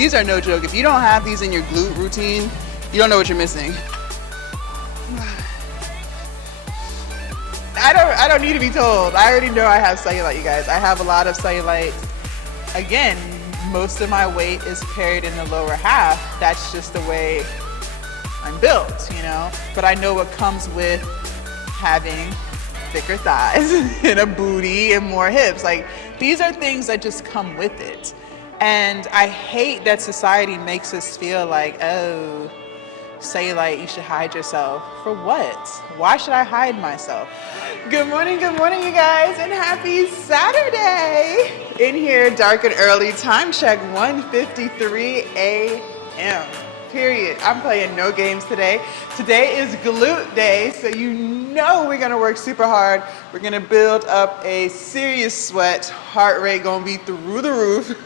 These are no joke. If you don't have these in your glute routine, you don't know what you're missing. I don't need to be told. I already know I have cellulite, you guys. I have a lot of cellulite. Again, most of my weight is carried in the lower half. That's just the way I'm built, you know? But I know what comes with having thicker thighs and a booty and more hips. Like, these are things that just come with it. And I hate that society makes us feel like, oh, cellulite, you should hide yourself. For what? Why should I hide myself? Good morning, you guys, and happy Saturday. In here, dark and early, time check 1:53 a.m. Period. I'm playing no games today. Today is glute day, so you know we're gonna work super hard. We're gonna build up a serious sweat. Heart rate gonna be through the roof.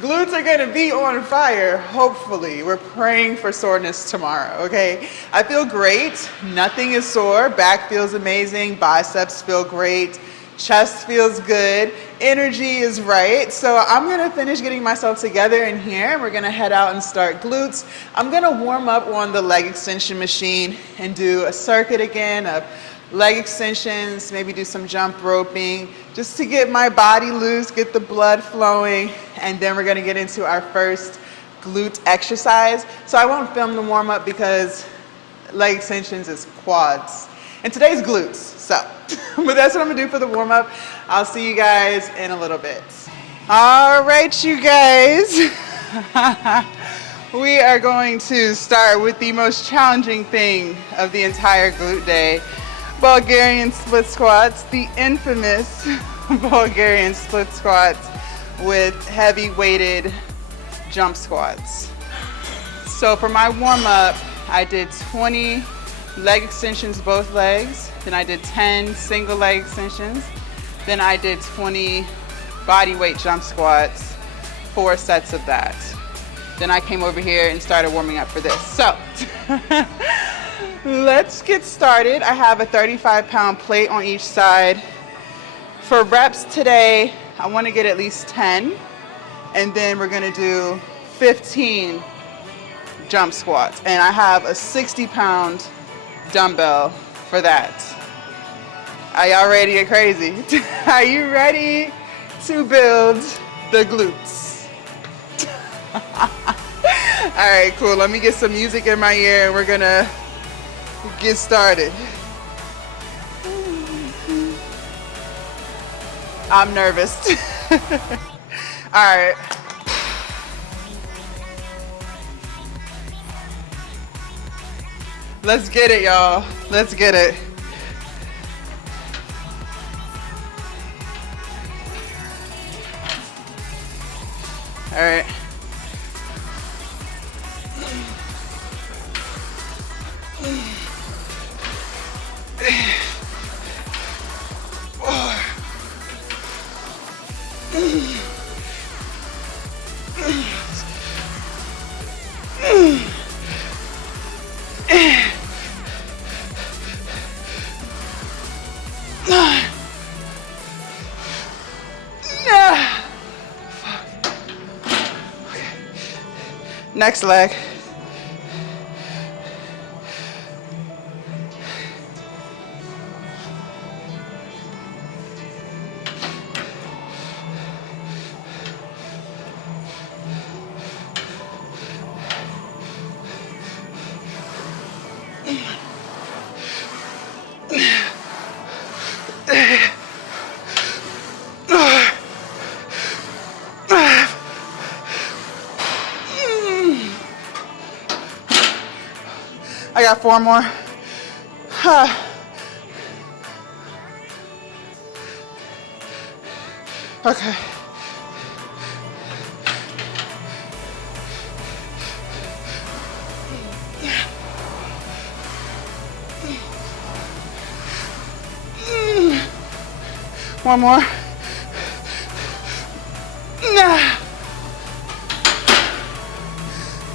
Glutes are gonna be on fire, hopefully. We're praying for soreness tomorrow, okay? I feel great, nothing is sore, back feels amazing, biceps feel great, chest feels good, energy is right. So I'm gonna finish getting myself together in here. We're gonna head out and start glutes. I'm gonna warm up on the leg extension machine and do a circuit again of leg extensions, maybe do some jump roping, just to get my body loose, get the blood flowing, and then we're gonna get into our first glute exercise. So I won't film the warm up because leg extensions is quads. And today's glutes, so. But that's what I'm gonna do for the warm up. I'll see you guys in a little bit. All right, you guys. We are going to start with the most challenging thing of the entire glute day. Bulgarian split squats, the infamous Bulgarian split squats with heavy weighted jump squats. So for my warm up, I did 20 leg extensions, both legs. Then I did 10 single leg extensions. Then I did 20 body weight jump squats, 4 sets of that. Then I came over here and started warming up for this. So. Let's get started. I have a 35-pound plate on each side. For reps today, I want to get at least 10, and then we're going to do 15 jump squats. And I have a 60-pound dumbbell for that. Are y'all ready to get crazy? Are you ready to build the glutes? All right, cool. Let me get some music in my ear, and we're going to get started. I'm nervous. All right. Let's get it, y'all. Let's get it. All right. Next leg. I got 4 more. Okay. One more.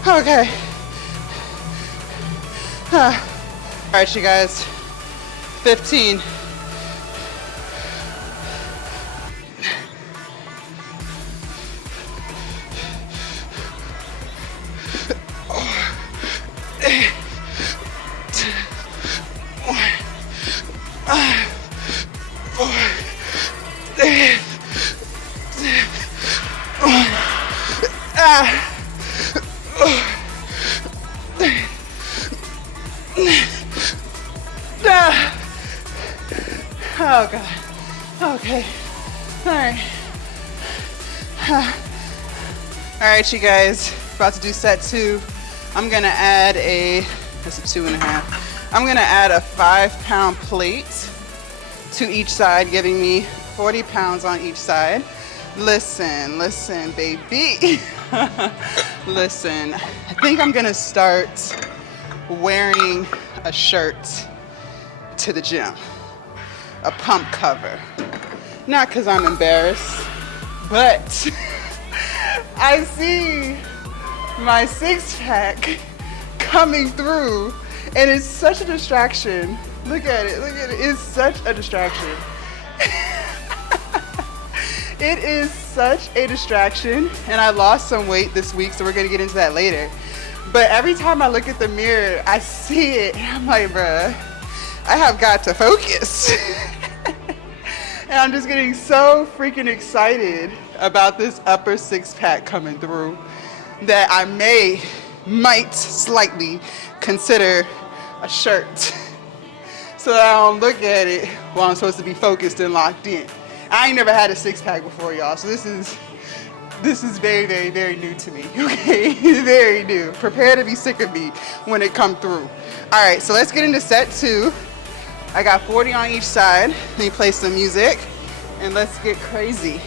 Okay. All right, you guys. 15. right. All right, you guys, about to do set 2. I'm gonna add that's a 2.5. I'm gonna add a 5-pound plate to each side, giving me 40 pounds on each side. Listen, baby. Listen, I think I'm gonna start wearing a shirt to the gym, a pump cover. Not because I'm embarrassed, but I see my 6-pack coming through, and it's such a distraction. Look at it, it's such a distraction. It is such a distraction, and I lost some weight this week, so we're gonna get into that later. But every time I look at the mirror, I see it, and I'm like, bruh, I have got to focus. And I'm just getting so freaking excited about this upper 6-pack coming through that I might slightly consider a shirt so that I don't look at it while I'm supposed to be focused and locked in. I ain't never had a 6-pack before, y'all, so this is very, very, very new to me, okay? Very new. Prepare to be sick of me when it comes through. All right, so let's get into set 2. I got 40 on each side. Let me play some music, and let's get crazy.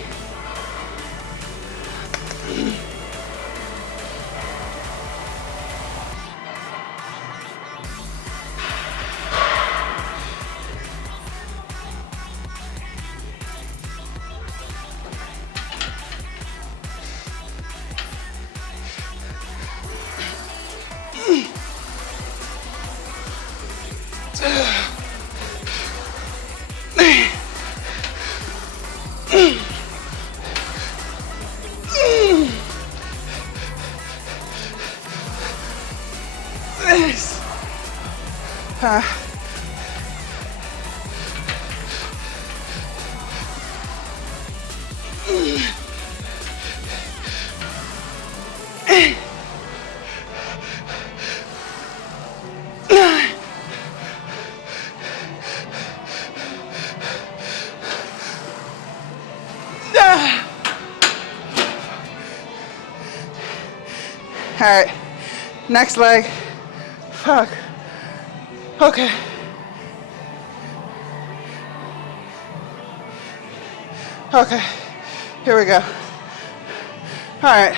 All right, next leg. Fuck. Okay. Okay, here we go. All right.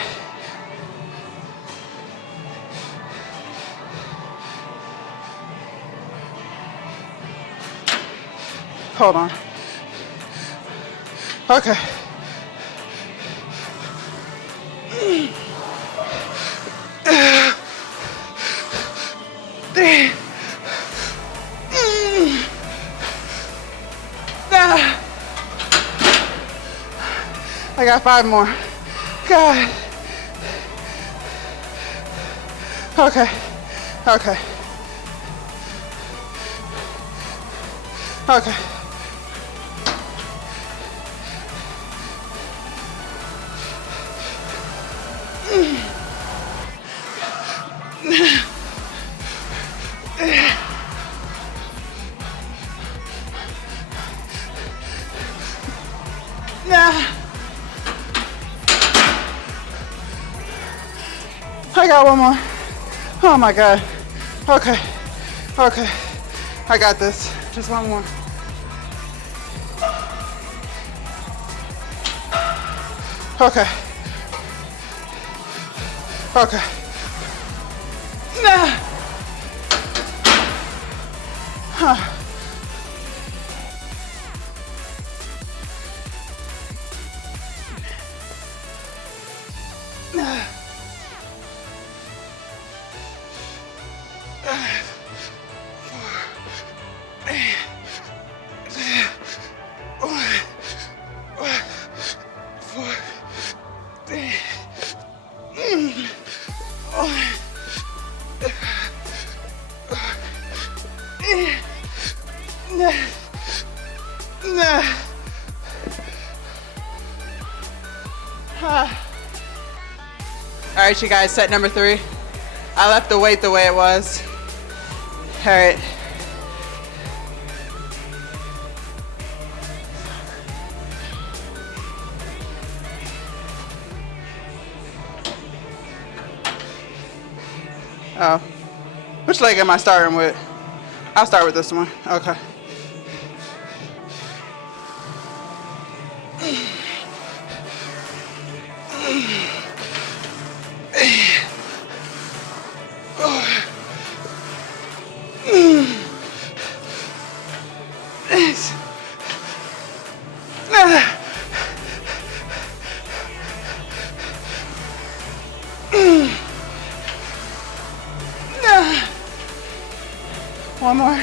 Hold on. Okay. I got 5 more. God. Okay. Okay. Okay. I got 1 more. Oh my God. Okay. Okay. I got this. Just 1 more. Okay. Okay. Nah. Huh. All right, you guys, set number 3. I left the weight the way it was. All right. Oh. Which leg am I starting with? I'll start with this one. Okay. One more.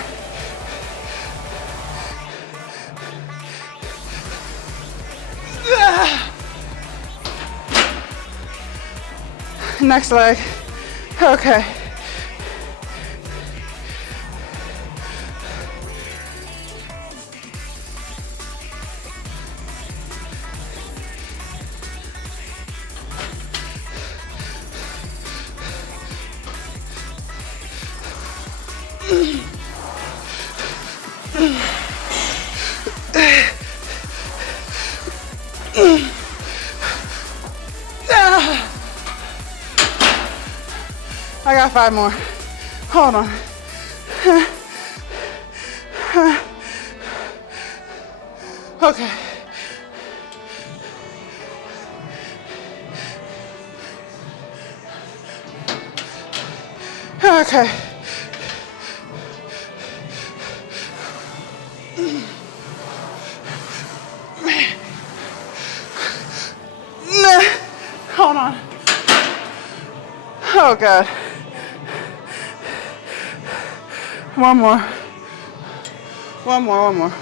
Next leg. Okay. I got 5 more. Hold on. Okay. Okay. Hold on. Oh God. One more. One more.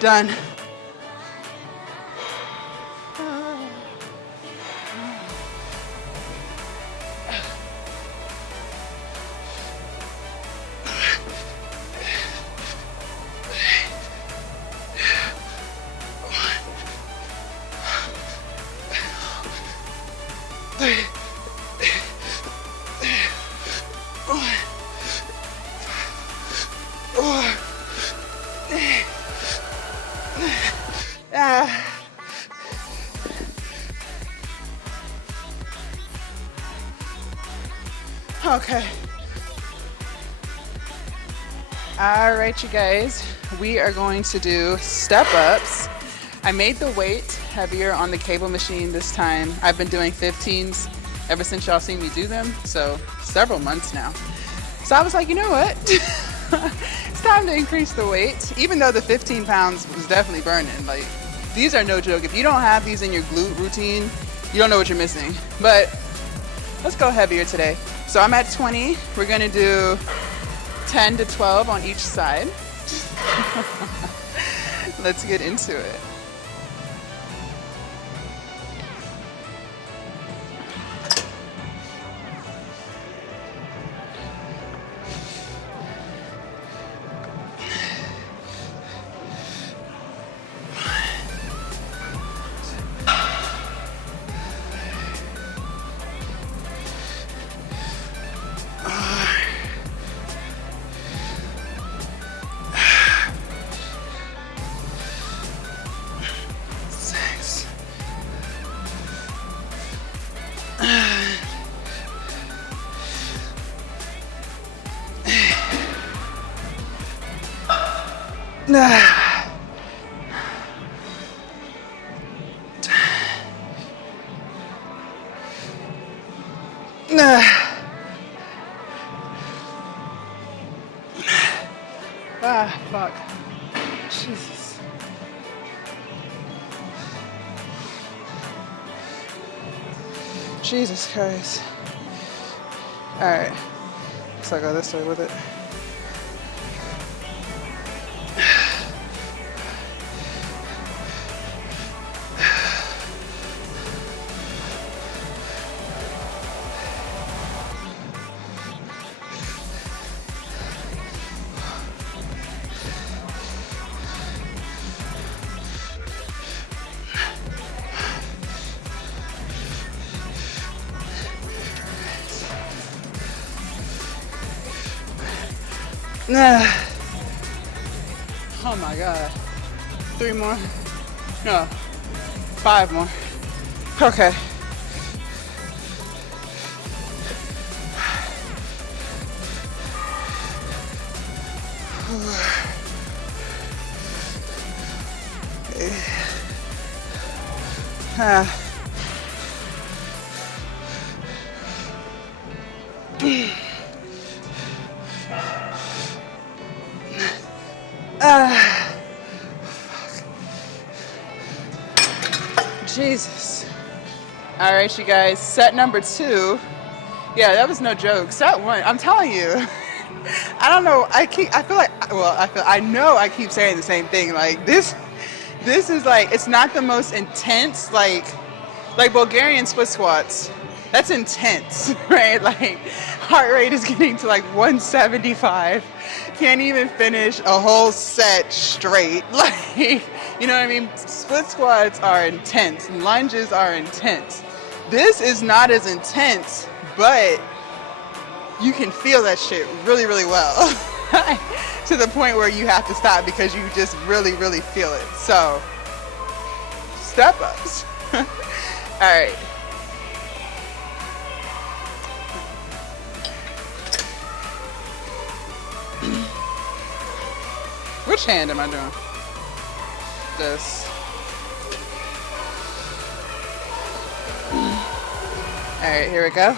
Done. Okay. All right, you guys, we are going to do step ups. I made the weight heavier on the cable machine this time. I've been doing 15s ever since y'all seen me do them, so several months now. So I was like, you know what? It's time to increase the weight, even though the 15 pounds was definitely burning. Like, these are no joke. If you don't have these in your glute routine, you don't know what you're missing. But let's go heavier today. So I'm at 20. We're gonna do 10 to 12 on each side. Let's get into it. Ah, fuck. Jesus. Jesus Christ. All right. So I go this way with it. Oh my God. 3 more. No, 5 more. Okay. Jesus. All right, you guys, set number 2. Yeah, that was no joke. Set 1, I'm telling you. I don't know. I know I keep saying the same thing. Like this is like, it's not the most intense, like Bulgarian split squats. That's intense, right? Like heart rate is getting to like 175. Can't even finish a whole set straight. Like, you know what I mean? Split squats are intense. Lunges are intense. This is not as intense, but you can feel that shit really, really well. To the point where you have to stop because you just really, really feel it. So, step ups. All right. Which hand am I doing? This. All right, here we go.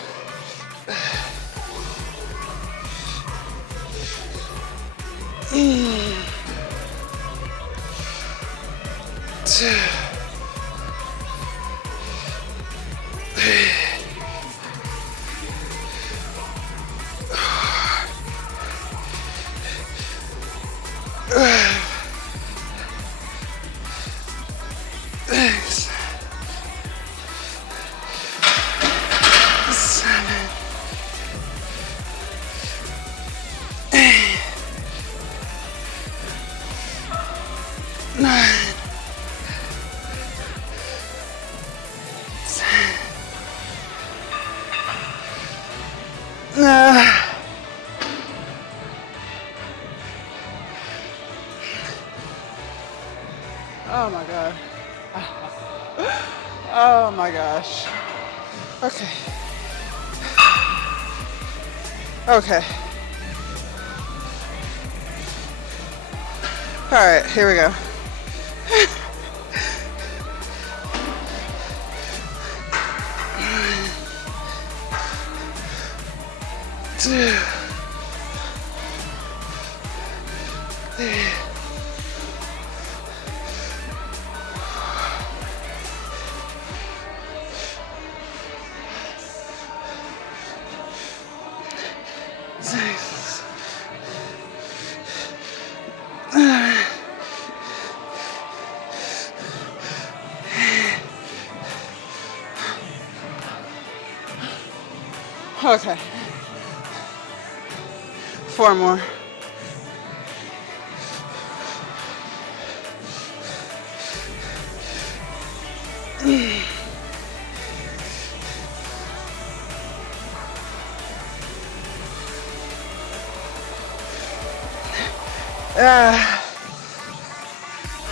Oh my God. Oh my gosh. Okay. Okay. All right, here we go. Okay. 4 more.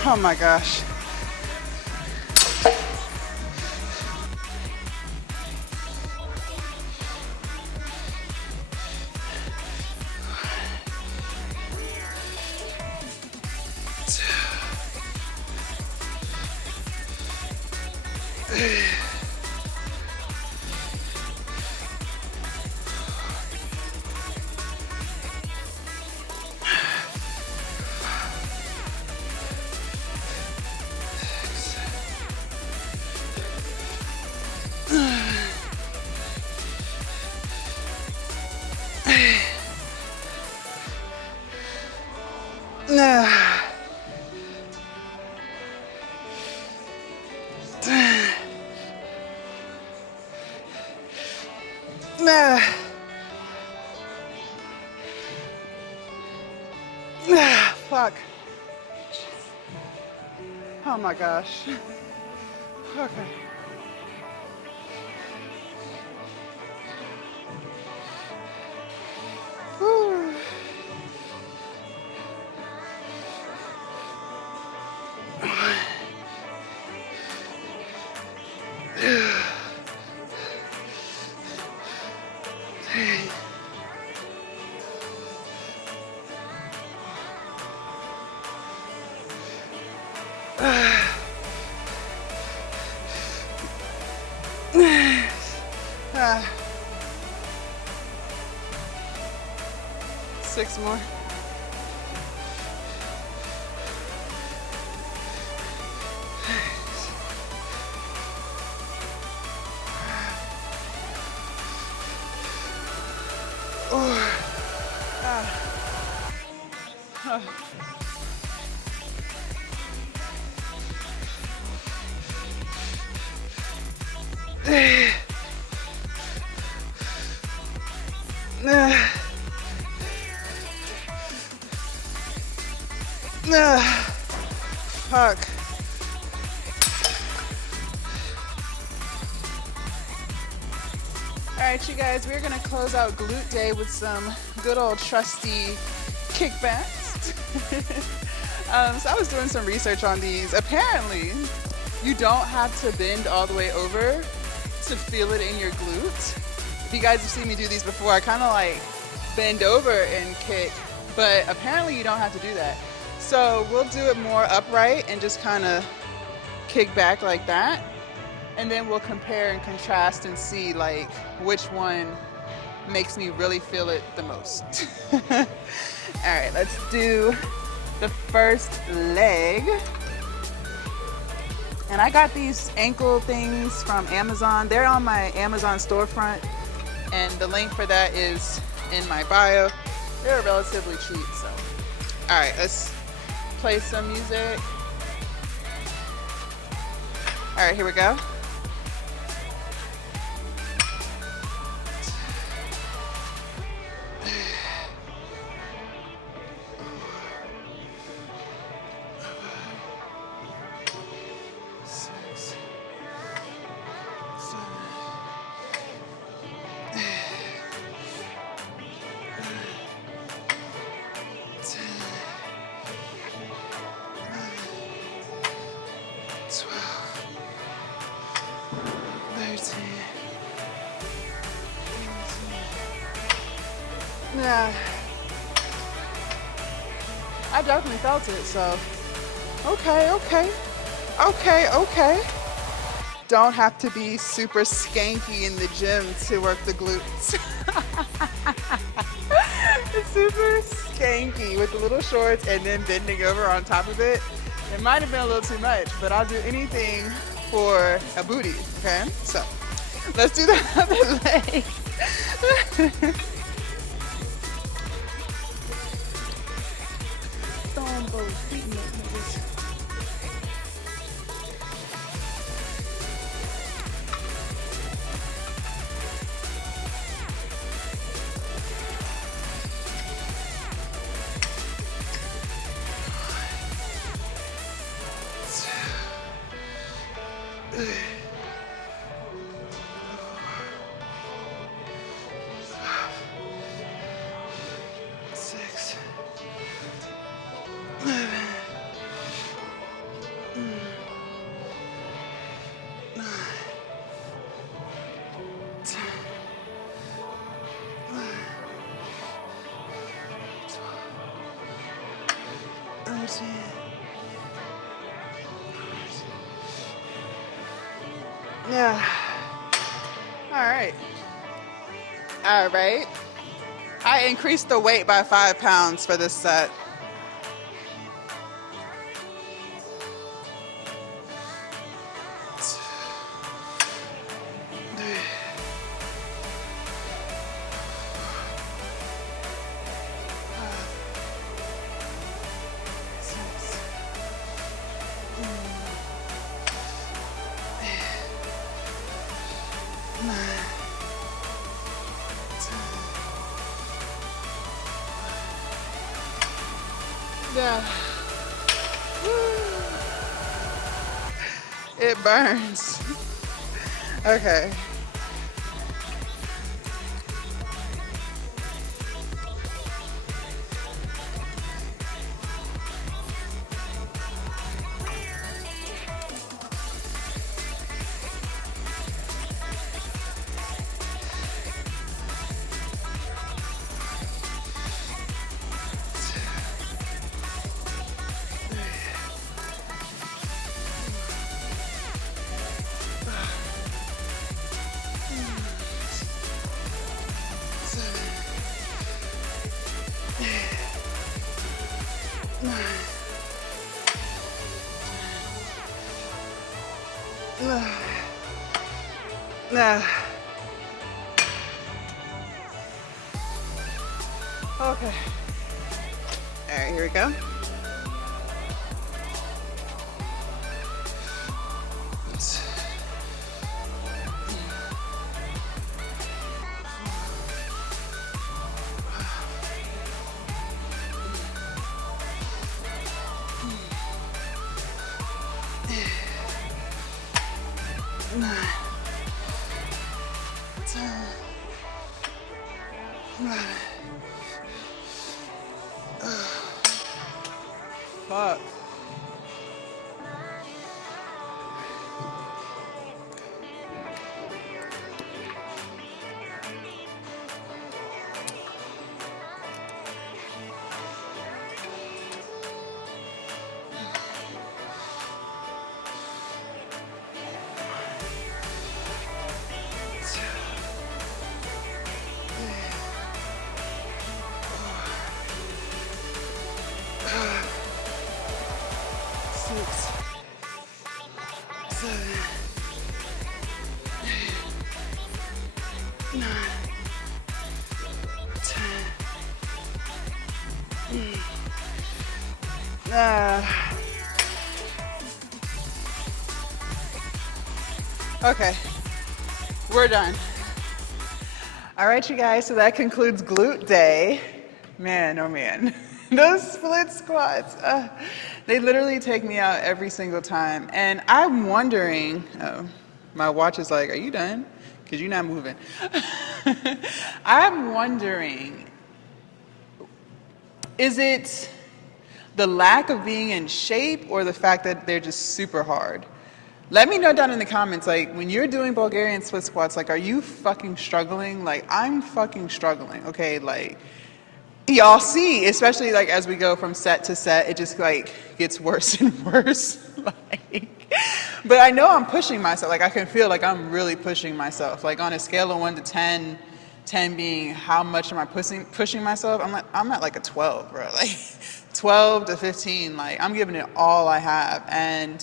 Oh my gosh. Fuck. Oh my gosh. Okay. Whew. 6 more. Fuck. All right, you guys, we're gonna close out glute day with some good old trusty kickbacks. So I was doing some research on these. Apparently, you don't have to bend all the way over to feel it in your glutes. If you guys have seen me do these before, I kind of like bend over and kick, but apparently you don't have to do that. So we'll do it more upright and just kind of kick back like that. And then we'll compare and contrast and see like which one makes me really feel it the most. All right, let's do the first leg. And I got these ankle things from Amazon. They're on my Amazon storefront, and the link for that is in my bio. They're relatively cheap, so. All right, let's play some music. All right, here we go. Yeah, I definitely felt it, so okay. Don't have to be super skanky in the gym to work the glutes. Super skanky with the little shorts and then bending over on top of it. It might have been a little too much, but I'll do anything for a booty, okay? So let's do the other leg. Yeah. All right. I increased the weight by 5 pounds for this set. Yeah. It burns. Okay. Okay. All right, here we go. Fuck. Okay, we're done. All right, you guys, so that concludes glute day. Man, oh man, those split squats, they literally take me out every single time. And I'm wondering, oh, my watch is like, are you done? Because you're not moving. I'm wondering, is it the lack of being in shape or the fact that they're just super hard? Let me know down in the comments, like, when you're doing Bulgarian split squats, like, are you fucking struggling? Like, I'm fucking struggling, okay? Like, y'all see, especially, like, as we go from set to set, it just, like, gets worse and worse. Like, but I know I'm pushing myself. Like, I can feel like I'm really pushing myself. Like, on a scale of 1 to 10, 10 being how much am I pushing myself, I'm at, like, a 12, bro. Like, 12 to 15, like, I'm giving it all I have. And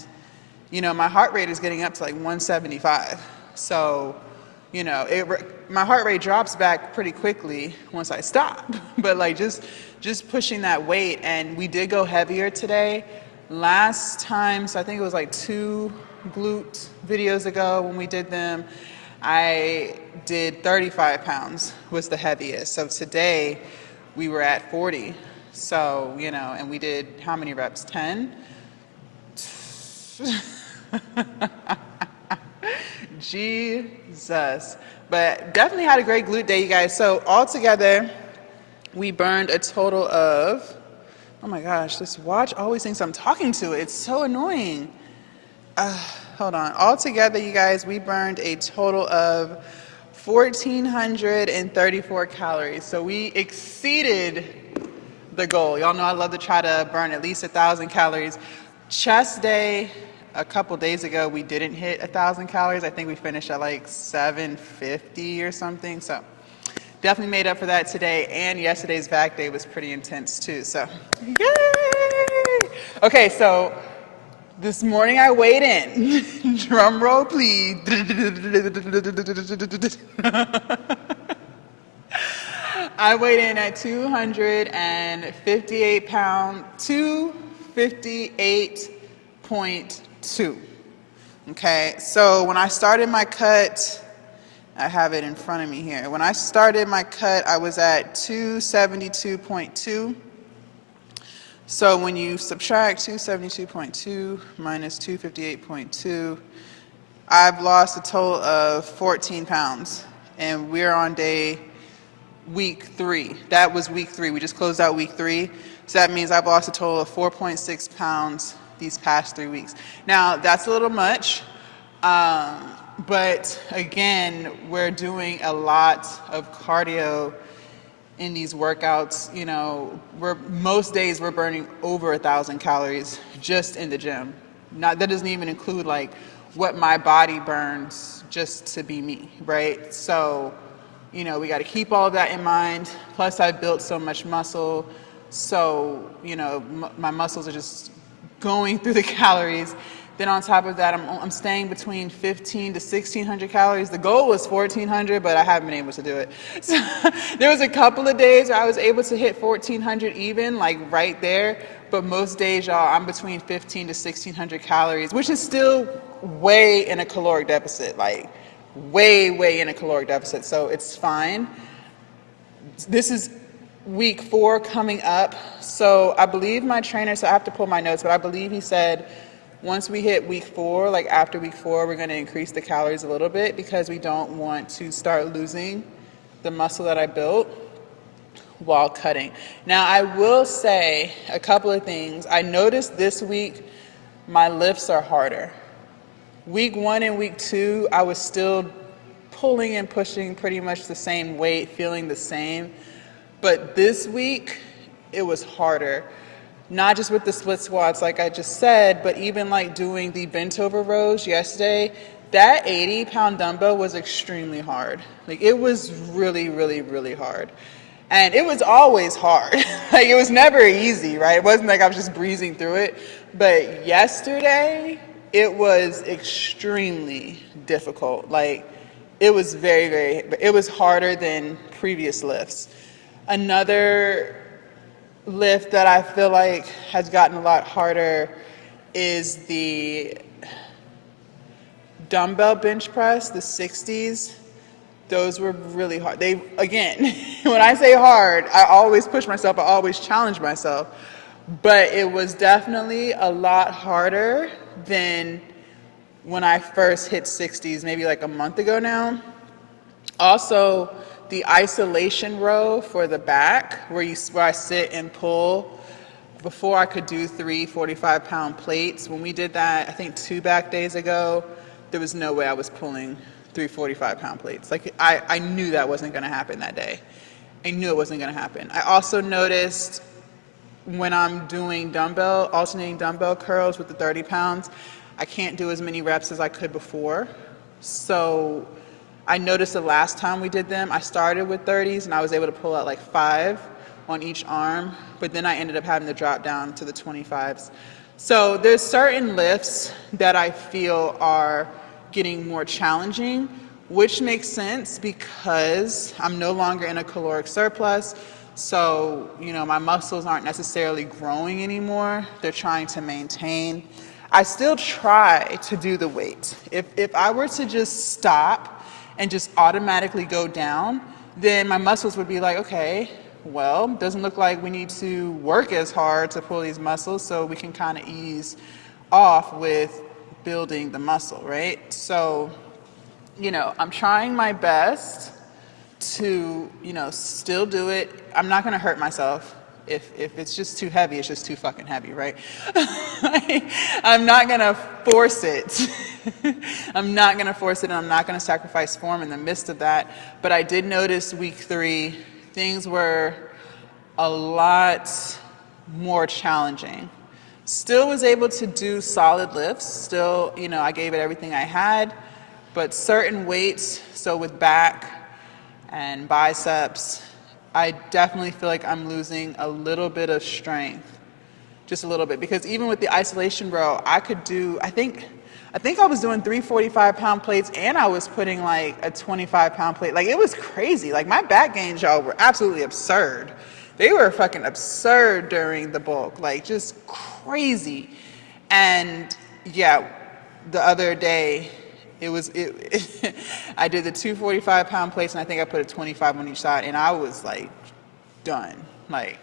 you know, my heart rate is getting up to like 175. So, you know, my heart rate drops back pretty quickly once I stop. But like just pushing that weight, and we did go heavier today. Last time, so I think it was like 2 glute videos ago when we did them, I did 35 pounds was the heaviest. So today we were at 40. So, you know, and we did how many reps? 10? Jesus. But definitely had a great glute day, you guys. So altogether, we burned a total of, oh my gosh, this watch always thinks I'm talking to it. It's so annoying. Hold on. Altogether, you guys, we burned a total of 1,434 calories. So we exceeded the goal. Y'all know I love to try to burn at least 1,000 calories. Chest day, a couple days ago, we didn't hit 1,000 calories. I think we finished at like 750 or something. So definitely made up for that today. And yesterday's back day was pretty intense too. So yay! Okay, so this morning I weighed in. Drum roll, please. I weighed in at 258 pounds, 258.2. Okay, so when I started my cut, I have it in front of me here. When I started my cut, I was at 272.2. So when you subtract 272.2 minus 258.2, I've lost a total of 14 pounds. And we're on week 3. That was week 3. We just closed out week 3. So that means I've lost a total of 4.6 pounds these past 3 weeks. Now, that's a little much. But again, we're doing a lot of cardio in these workouts. You know, most days we're burning over 1,000 calories just in the gym. That doesn't even include like what my body burns just to be me, right? So, you know, we got to keep all of that in mind. Plus, I've built so much muscle. So, you know, my muscles are just going through the calories Then on top of that, I'm staying between 15 to 1600 calories. The goal was 1400, but I haven't been able to do it. So there was a couple of days where I was able to hit 1400 even, like right there. But most days, y'all, I'm between 15 to 1600 calories, which is still way in a caloric deficit, like way in a caloric deficit. So it's fine. This is week 4 coming up. So I believe my trainer, so I have to pull my notes, but I believe he said once we hit week 4, like after week 4, we're going to increase the calories a little bit because we don't want to start losing the muscle that I built while cutting. Now, I will say a couple of things. I noticed this week my lifts are harder. Week 1 and week 2, I was still pulling and pushing pretty much the same weight, feeling the same. But this week, it was harder. Not just with the split squats, like I just said, but even like doing the bent over rows yesterday, that 80-pound dumbbell was extremely hard. Like it was really hard. And it was always hard. Like it was never easy, right? It wasn't like I was just breezing through it. But yesterday, it was extremely difficult. Like it was it was harder than previous lifts. Another lift that I feel like has gotten a lot harder is the dumbbell bench press, the 60s. Those were really hard. They, again, when I say hard, I always push myself, I always challenge myself. But it was definitely a lot harder than when I first hit 60s, maybe like a month ago now. Also, the isolation row for the back, where I sit and pull. Before I could do 3 45-pound plates. When we did that, I think 2 back days ago, there was no way I was pulling 3 45-pound plates. Like I knew that wasn't going to happen that day. I knew it wasn't going to happen. I also noticed when I'm doing alternating dumbbell curls with the 30 pounds, I can't do as many reps as I could before. So I noticed the last time we did them, I started with 30s and I was able to pull out like 5 on each arm, but then I ended up having to drop down to the 25s. So there's certain lifts that I feel are getting more challenging, which makes sense because I'm no longer in a caloric surplus. So, my muscles aren't necessarily growing anymore. They're trying to maintain. I still try to do the weight. If I were to just stop and just automatically go down, then my muscles would be like, okay, well, doesn't look like we need to work as hard to pull these muscles, so we can kind of ease off with building the muscle, right? So, I'm trying my best to, still do it. I'm not going to hurt myself. If it's just too heavy, it's just too fucking heavy, right? I'm not going to force it. I'm not going to force it, and I'm not going to sacrifice form in the midst of that. But I did notice week 3, things were a lot more challenging. Still was able to do solid lifts. Still, I gave it everything I had. But certain weights, so with back and biceps, I definitely feel like I'm losing a little bit of strength, just a little bit. Because even with the isolation row, I could do, I think I was doing 3 45-pound plates and I was putting like a 25-pound plate. Like it was crazy. Like my back gains, y'all, were absolutely absurd. They were fucking absurd during the bulk, like just crazy. And yeah, the other day, I did the 2 45-pound plates and I think I put a 25 on each side and I was like done. Like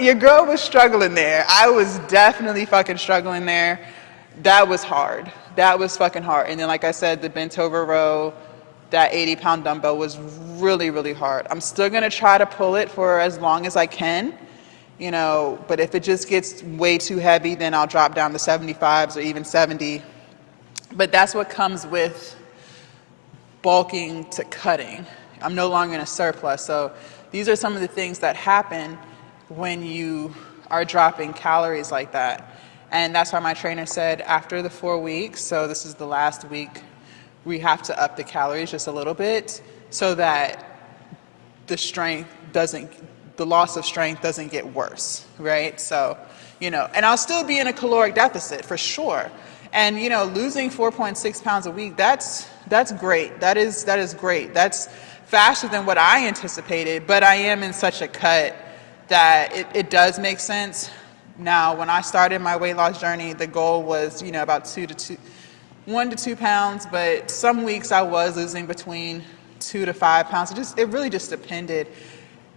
your girl was struggling there. I was definitely fucking struggling there. That was hard. That was fucking hard. And then like I said, the bent over row, that 80-pound dumbbell was really hard. I'm still gonna try to pull it for as long as I can. But if it just gets way too heavy, then I'll drop down to 75s or even 70. But that's what comes with bulking to cutting. I'm no longer in a surplus. So these are some of the things that happen when you are dropping calories like that. And that's why my trainer said after the 4 weeks, so this is the last week, we have to up the calories just a little bit so that the loss of strength doesn't get worse, right? So and I'll still be in a caloric deficit for sure. And, losing 4.6 pounds a week, that's great. That is great. That's faster than what I anticipated, but I am in such a cut that it does make sense. Now, when I started my weight loss journey, the goal was, about 1 to 2 pounds, but some weeks I was losing between 2 to 5 pounds. It really just depended.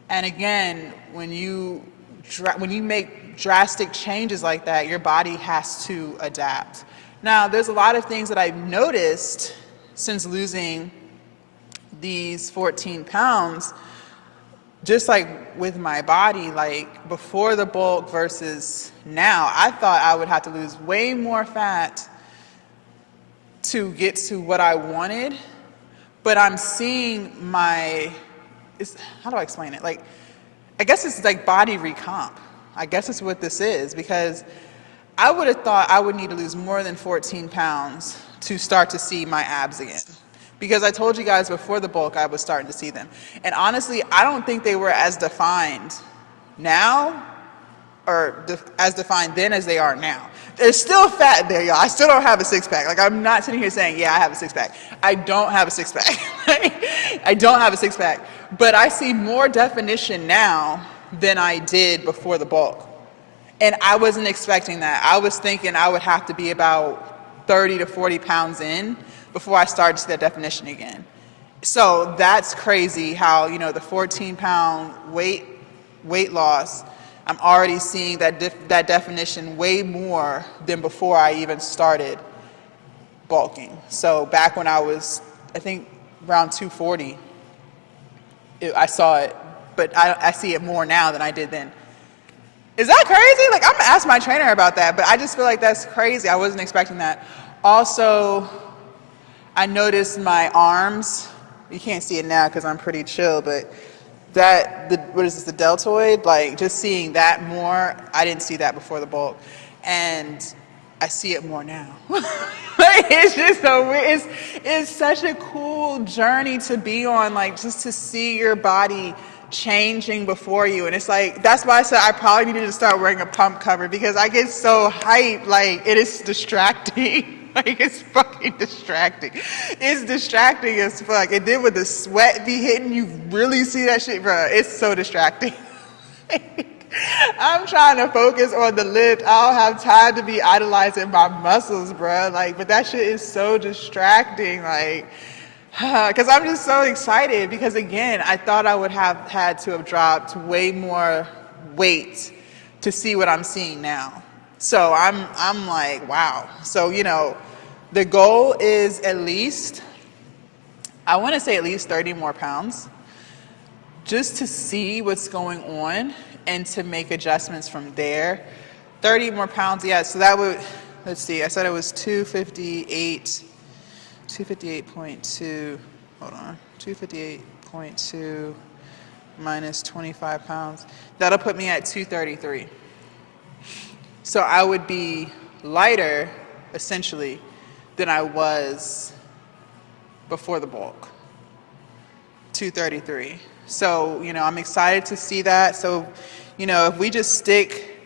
And again, when you make drastic changes like that, your body has to adapt. Now, there's a lot of things that I've noticed since losing these 14 pounds, just like with my body, like before the bulk versus now. I thought I would have to lose way more fat to get to what I wanted, but I'm seeing how do I explain it? Like, I guess it's like body recomp. I guess it's what this is, because I would have thought I would need to lose more than 14 pounds to start to see my abs again. Because I told you guys before the bulk I was starting to see them. And honestly, I don't think they were as defined now, or as defined then as they are now. There's still fat there, y'all. I still don't have a six-pack. Like, I'm not sitting here saying, yeah, I have a six-pack. I don't have a six-pack. I don't have a six-pack. But I see more definition now than I did before the bulk. And I wasn't expecting that. I was thinking I would have to be about 30 to 40 pounds in before I started to see that definition again. So that's crazy how, the 14-pound weight loss, I'm already seeing that definition way more than before I even started bulking. So back when I was, I think, around 240, I saw it, but I see it more now than I did then. Is that crazy? Like, I'm gonna ask my trainer about that, but I just feel like that's crazy. I wasn't expecting that. Also, I noticed my arms. You can't see it now because I'm pretty chill, but what is this, the deltoid? Like, just seeing that more, I didn't see that before the bulk. And I see it more now. Like, it's just so weird. It's such a cool journey to be on, like, just to see your body changing before you. And it's like, that's why I said I probably needed to start wearing a pump cover, because I get so hyped. Like, it is distracting. Like, it's fucking distracting. It's distracting as fuck. And then with the sweat be hitting, you really see that shit, bro. It's so distracting. I'm trying to focus on the lift. I don't have time to be idolizing my muscles, bro. Like, but that shit is so distracting. Like, because I'm just so excited, because again, I thought I would have had to have dropped way more weight to see what I'm seeing now. So I'm like, wow. So, the goal is at least 30 more pounds, just to see what's going on and to make adjustments from there. 30 more pounds, yeah. So that would, let's see, I said it was 258.2, hold on, 258.2 minus 25 pounds. That'll put me at 233. So I would be lighter, essentially, than I was before the bulk. 233. So, I'm excited to see that. So, if we just stick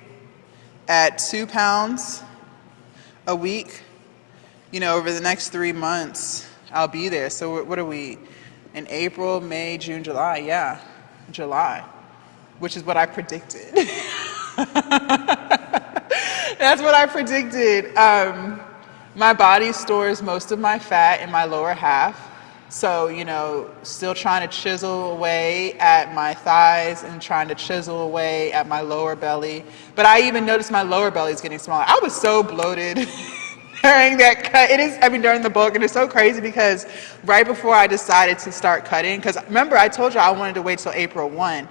at 2 pounds a week, over the next 3 months, I'll be there. So what are we, in April, May, June, July? Yeah, July, which is what I predicted. That's what I predicted. My body stores most of my fat in my lower half. So, still trying to chisel away at my thighs and trying to chisel away at my lower belly. But I even noticed my lower belly is getting smaller. I was so bloated during that cut. During the bulk. And it's so crazy because right before I decided to start cutting, because remember I told you I wanted to wait till April 1.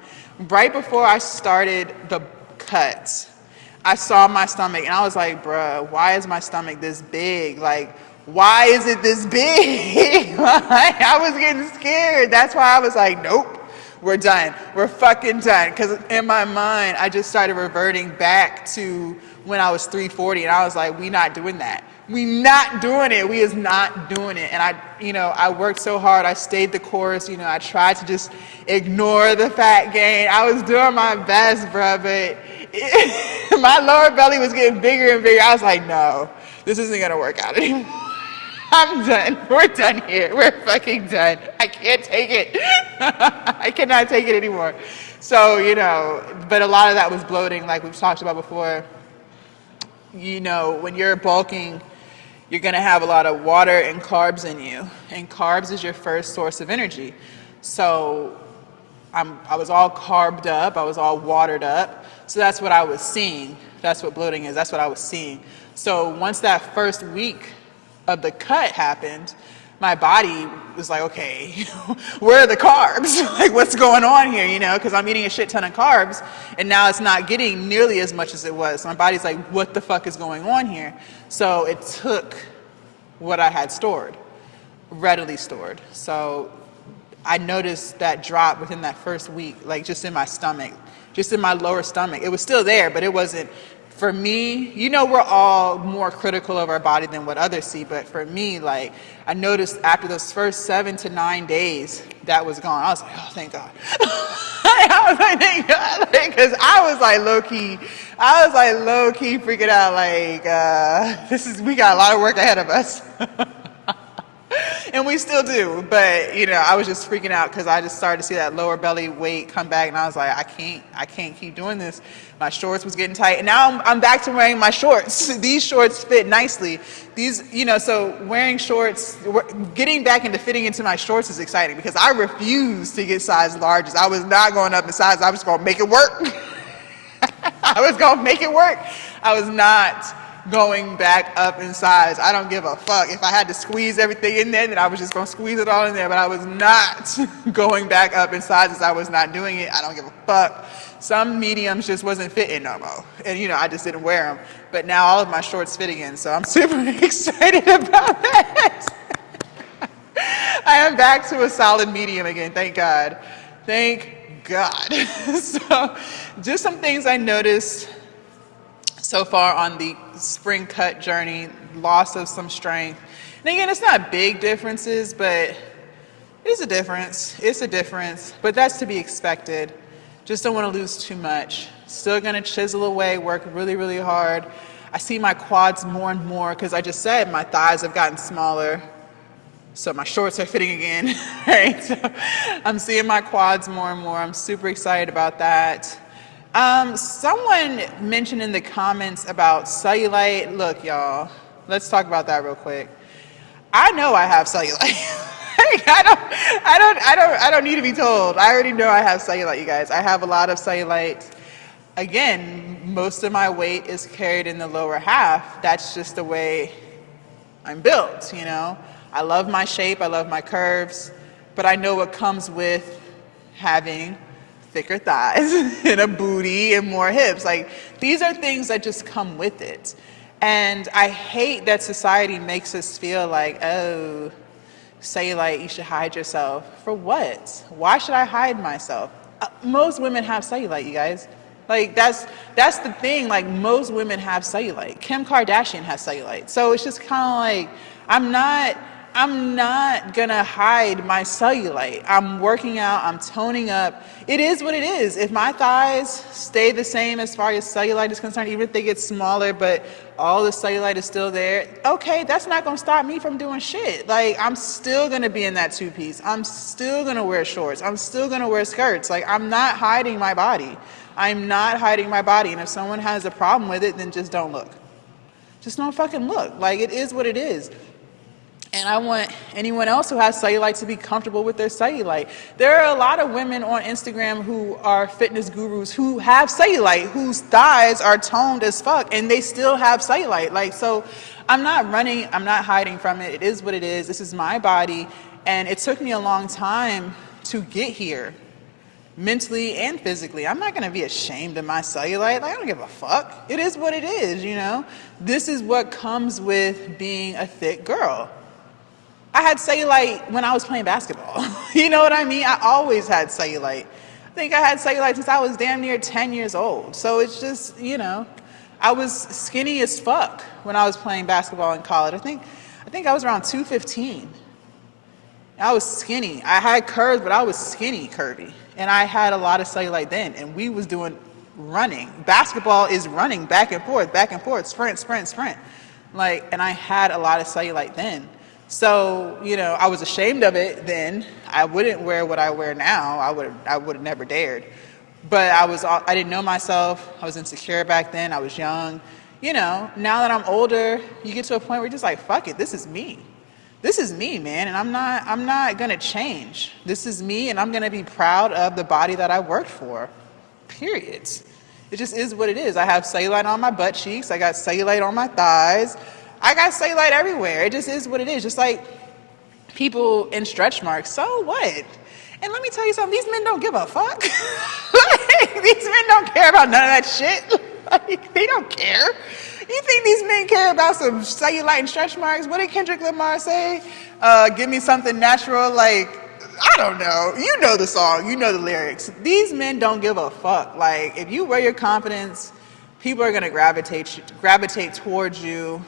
Right before I started the cut, I saw my stomach and I was like, bruh, why is my stomach this big? Like, why is it this big? Like, I was getting scared. That's why I was like, nope, we're done. We're fucking done. Because in my mind, I just started reverting back to when I was 340 and I was like, we not doing that. We not doing it. We is not doing it. And I worked so hard. I stayed the course. I tried to just ignore the fat gain. I was doing my best, bro, but my lower belly was getting bigger and bigger. I was like, no, this isn't going to work out anymore. I'm done. We're done here. We're fucking done. I can't take it. I cannot take it anymore. So, but a lot of that was bloating, like we've talked about before. When you're bulking, you're going to have a lot of water and carbs in you. And carbs is your first source of energy. So I was all carbed up. I was all watered up. So that's what I was seeing. That's what bloating is. That's what I was seeing. So once that first week of the cut happened, my body was like, okay, where are the carbs? Like, what's going on here, because I'm eating a shit ton of carbs, and now it's not getting nearly as much as it was. So my body's like, what the fuck is going on here? So it took what I had stored, readily stored. So I noticed that drop within that first week, like just in my stomach, just in my lower stomach. It was still there, but it wasn't. For me, we're all more critical of our body than what others see, but for me, like, I noticed after those first 7 to 9 days, that was gone. I was like, oh, thank God. I was like, thank God, because I was like low-key freaking out, like, we got a lot of work ahead of us. And we still do, but I was just freaking out because I just started to see that lower belly weight come back, and I was like, I can't keep doing this. My shorts was getting tight, and now I'm back to wearing my shorts. These shorts fit nicely. These, so wearing shorts, getting back into fitting into my shorts is exciting because I refused to get size larges. I was not going up in size. I was going to make it work. I was going to make it work. I was not going back up in size. I don't give a fuck. If I had to squeeze everything in there, then I was just going to squeeze it all in there, but I was not going back up in sizes. I was not doing it. I don't give a fuck. Some mediums just wasn't fitting no more, and I just didn't wear them. But now all of my shorts fit again, so I'm super excited about that. I am back to a solid medium again, thank God. Thank God. So just some things I noticed so far on the spring cut journey, loss of some strength. And again, it's not big differences, but it's a difference. It's a difference, but that's to be expected. Just don't want to lose too much. Still going to chisel away, work really, really hard. I see my quads more and more because I just said my thighs have gotten smaller. So my shorts are fitting again, right? So I'm seeing my quads more and more. I'm super excited about that. Someone mentioned in the comments about cellulite. Look, y'all, let's talk about that real quick. I know I have cellulite. I don't need to be told. I already know I have cellulite, you guys. I have a lot of cellulite. Again, most of my weight is carried in the lower half. That's just the way I'm built, I love my shape, I love my curves, but I know what comes with having thicker thighs and a booty and more hips. Like, these are things that just come with it. And I hate that society makes us feel like, oh, cellulite, you should hide yourself. For what? Why should I hide myself? Most women have cellulite, you guys. Like, that's the thing. Like, most women have cellulite. Kim Kardashian has cellulite. So it's just kind of like, I'm not gonna hide my cellulite. I'm working out, I'm toning up. It is what it is. If my thighs stay the same as far as cellulite is concerned, even if they get smaller, but all the cellulite is still there, okay, that's not gonna stop me from doing shit. Like, I'm still gonna be in that two-piece. I'm still gonna wear shorts. I'm still gonna wear skirts. Like, I'm not hiding my body. I'm not hiding my body. And if someone has a problem with it, then just don't look. Just don't fucking look. Like, it is what it is. And I want anyone else who has cellulite to be comfortable with their cellulite. There are a lot of women on Instagram who are fitness gurus who have cellulite, whose thighs are toned as fuck, and they still have cellulite. Like, so I'm not running, I'm not hiding from it. It is what it is. This is my body. And it took me a long time to get here, mentally and physically. I'm not gonna be ashamed of my cellulite. Like, I don't give a fuck. It is what it is, This is what comes with being a thick girl. I had cellulite when I was playing basketball. You know what I mean? I always had cellulite. I think I had cellulite since I was damn near 10 years old. So it's just, I was skinny as fuck when I was playing basketball in college. I think I was around 215. I was skinny. I had curves, but I was skinny curvy. And I had a lot of cellulite then. And we was doing running. Basketball is running back and forth, sprint, sprint, sprint. Like, and I had a lot of cellulite then. So, you know, I was ashamed of it then. I wouldn't wear what I wear now. I would have never dared. But I didn't know myself. I was insecure back then. I was young. You know, now that I'm older, you get to a point where you're just like, fuck it, this is me. This is me, man, and I'm not gonna change. This is me, and I'm gonna be proud of the body that I worked for. Period. It just is what it is. I have cellulite on my butt cheeks. I got cellulite on my thighs. I got cellulite everywhere. It just is what it is. Just like people in stretch marks. So what? And let me tell you something. These men don't give a fuck. These men don't care about none of that shit. Like, they don't care. You think these men care about some cellulite and stretch marks? What did Kendrick Lamar say? Give me something natural. Like, I don't know. You know the song. You know the lyrics. These men don't give a fuck. Like, if you wear your confidence, people are going to gravitate towards you.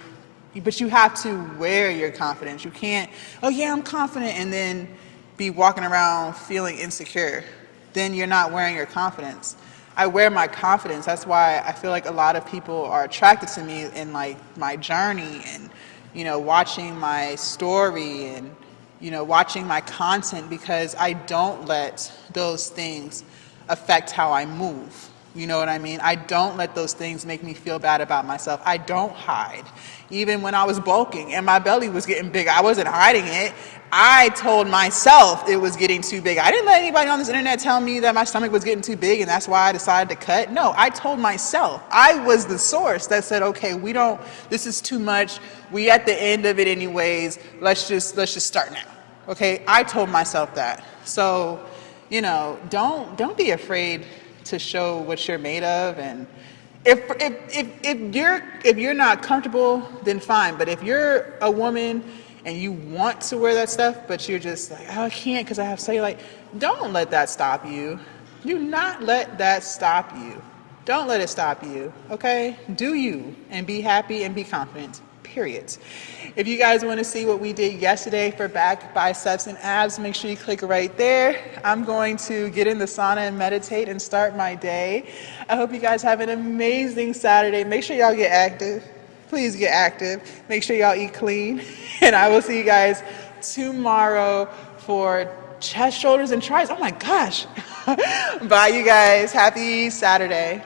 But you have to wear your confidence. You can't, oh yeah, I'm confident, and then be walking around feeling insecure. Then you're not wearing your confidence. I wear my confidence. That's why I feel like a lot of people are attracted to me in like my journey and, you know, watching my story and, you know, watching my content, because I don't let those things affect how I move. You know what I mean? I don't let those things make me feel bad about myself. I don't hide. Even when I was bulking and my belly was getting big, I wasn't hiding it. I told myself it was getting too big. I didn't let anybody on this internet tell me that my stomach was getting too big and that's why I decided to cut. No, I told myself. I was the source that said, okay, this is too much. We at the end of it anyways. Let's just start now. Okay? I told myself that. So, you know, don't be afraid to show what you're made of. And if you're not comfortable, then fine. But if you're a woman and you want to wear that stuff, but you're just like, oh, I can't because I have cellulite, don't let that stop you. Do not let that stop you. Don't let it stop you, okay? Do you, and be happy and be confident, period. If you guys want to see what we did yesterday for back, biceps, and abs, make sure you click right there. I'm going to get in the sauna and meditate and start my day. I hope you guys have an amazing Saturday. Make sure y'all get active. Please get active. Make sure y'all eat clean. And I will see you guys tomorrow for chest, shoulders, and tries. Oh my gosh. Bye, you guys. Happy Saturday.